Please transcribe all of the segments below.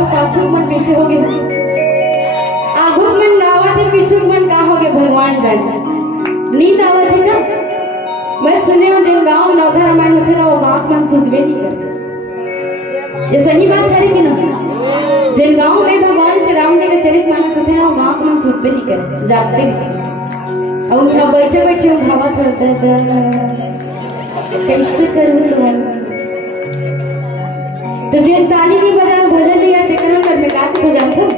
तो पाछू मन कैसे हो गए, आगू मन गावा थे पीछू मन का हो गए भगवान जाने। नींद आवा थे का मैं सुने हूँ जिन गाँव नवधा रामायण होते ना वो गाँव मन सुधवे नहीं करते। ये सही बात है कि नहीं? जिन गाँव में भगवान श्री राम जी के चरित मानस होते ना वो गाँव मन सुधवे नहीं करते, जागते नहीं। और यहाँ बैठे बैठे उठावा था कैसे करूँ तो जिन ताली नहीं बजा भजन नहीं आते करूँ कर मैं काट हो जाऊँ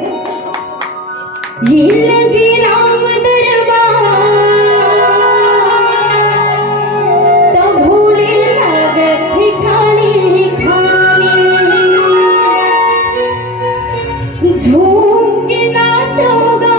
ये लगी राम दरबार तो भूले लागत ठिकाने खाने झूम के नाचोगा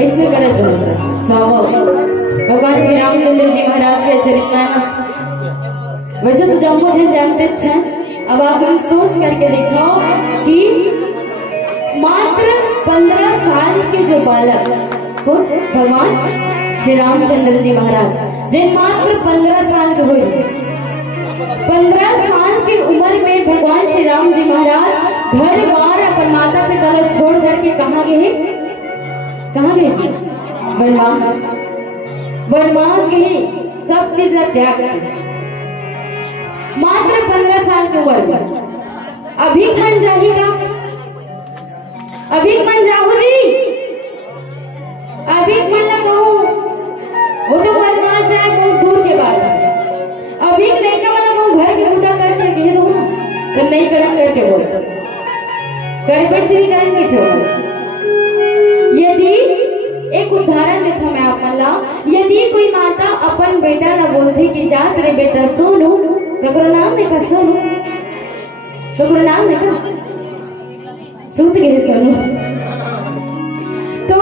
ऐसे गलत भगवान श्री रामचंद्र जी महाराज के चरितमानस वैसे तो जम्मू जी जानते हैं। अब आप हम सोच करके देखो कि मात्र 15 साल के जो बालक को भगवान श्री रामचंद्र जी महाराज जिन मात्र 15 साल के हुए, 15 साल की उम्र में भगवान श्री राम जी महाराज घर बार अपन माता पिता को छोड़ करके कहाँ गए? कहाँ गए जी? वनवास। वनवास गए, सब चीज का त्याग किया। मात्र 15 साल की उम्र पर अभी मन जाएगा, अभी मन जाओ जी, अभी मन ना कहो वो तो वनवास जाए बहुत दूर के बाद। अभी लड़का वाला कहूँ घर की पूजा करके कह दो तो नहीं करम करके बोल कर बच्ची करेंगे थे। यदि एक उदाहरण देता मैं आप मला, यदि कोई माता अपन बेटा ना बोलती कि जा तेरे बेटा सोनू तो नाम देखा सोनू तो नाम देखा सूत गए सोनू तो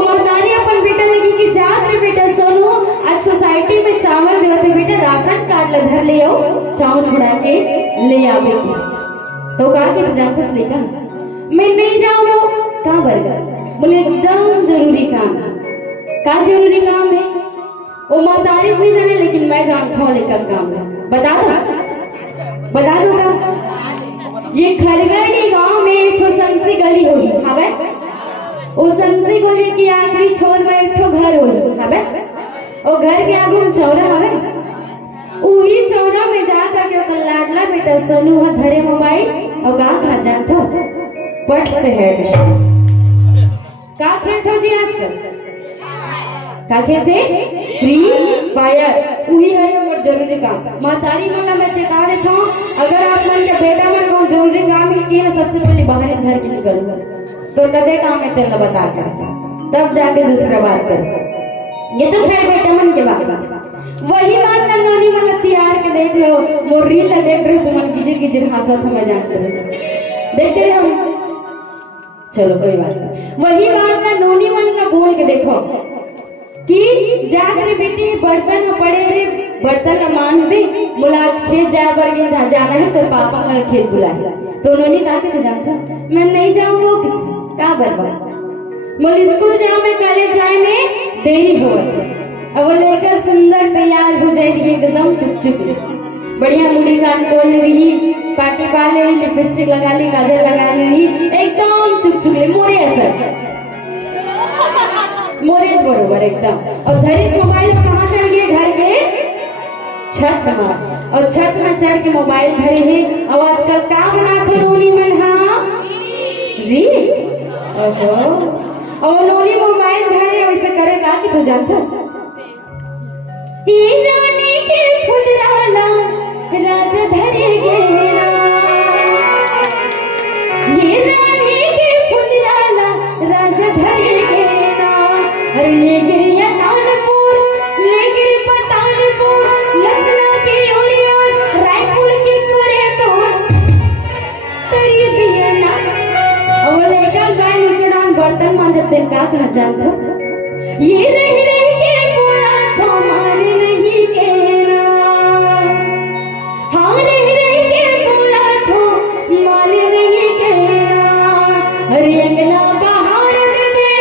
मर्दानी अपन बेटा लगी कि जा तेरे बेटा सोनू आज सोसाइटी में चावल देते बेटा राशन कार्ड ला धर ले आओ चावल छुड़ा के ले आवे तो कहा कि जानते लेकर मैं नहीं जाऊँ कहाँ बर्गर बोले एकदम जरूरी काम। का जरूरी काम है वो मर्दानी नहीं जाने लेकिन मैं जानता हूँ लेकर काम है। बता दो का ये खरगढ़ी गांव में एक ठो संसी गली होगी हवे वो संसी गली की आखिरी छोर में एक ठो घर होगी हवे और घर के आगे चौरा हवे वही चौरा में जा करके ओकर लाडला बेटा सोनू हा धरे मोबाइल और का खा जात हो पट से हेड का खेलते जी आजकल का खेलते फ्री फायर वही है मोर जरूरी काम। महतारी मन मैं चेता देता हूँ अगर आप मन के बेटा मन को जरूरी काम किए ना सबसे पहले बाहर घर के निकलूंगा तो कदे काम में तेल बता कर तब जाके दूसरा बात कर। ये तो खैर बेटा मन के बात वही बात नानी मन तैयार के देख लो मोर रील देख रहे हो तुम गिजिर गिजिर हंसत हमें जानते देखते रहे हम चलो कोई बात नहीं। वही बात ना नोनी मन का बोल के देखो कि जात रे बेटी बर्तन में पड़े रे बर्तन का मांस दे मुलाज खेत जा बर गए था जाना है तो पापा का खेत बुलाया तो उन्होंने कहा कि जानता मैं नहीं जाऊंगा का बर्बाद बोल स्कूल जाओ मैं कॉलेज जाए में देरी हो अब वो लड़का सुंदर तैयार हो जाएगी एकदम चुप चुप बढ़िया मुड़ी कान खोल रही पाटी पा ले लिपस्टिक लगा ली काजल लगा ली एकदम चुप चुप ले मोरे असर मोरेज बरोबर एकदम और धरिस मोबाइल कहाँ चढ़ गए घर के छत में और छत में चढ़ के मोबाइल धरे हैं और आजकल का बना थे नोनी मन हाँ जी ओहो और नोनी मोबाइल धरे वैसे करे का कि तो जानता ये रानी के फुलराला राज धरे गेरा ये रानी के फुलराला राज धरे गेरा अरे ले गिरिया कानपुर ले गिरी पतानपुर लखनऊ की ओरिया रायपुर की सुरे तो तरी दिया ना और वो लेकर गाय निचड़ान बर्तन मांजते का कहा जानता ये रही रही के बोला तो माने नहीं कहना हाँ रही रही के बोला तो माने नहीं कहना अरे अंगना बाहर दे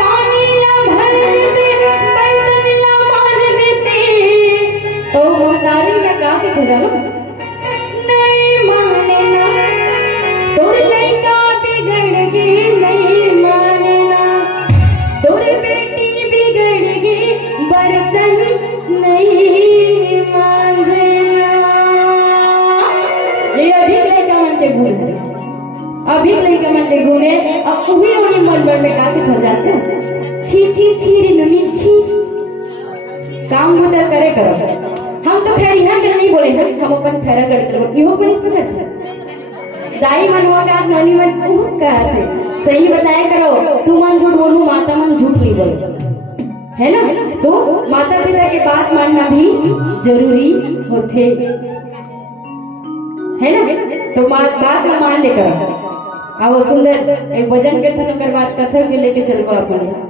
पानी ला भर दे बर्तन ला मान देते तो मोहतारी में का के जानो नहीं माने ना तोर लड़का बिगड़ गई नहीं माने ना तोर बेटी बिगड़ गई बर्तन नहीं मांझना ये अभी लड़का मनते भूल अभी लड़का मनते गुने अब उही उन्हीं मन भर में काके हो जाते हो छी छी छी रे नमी छी काम बदल करे करो हम तो खैर यहाँ के नहीं बोले हैं हम अपन खैरा करते हो इहो पर इसमें करते दाई मन हुआ का नानी मन खूब कहते सही बताया करो तू मन झूठ बोलू माता मन झूठ नहीं बोले है ना तो माता पिता की बात मानना भी जरूरी होते है ना तो बात मान लेकर अब सुंदर एक भजन कीर्तन कर बात कथा के लेके चल पाओ अपन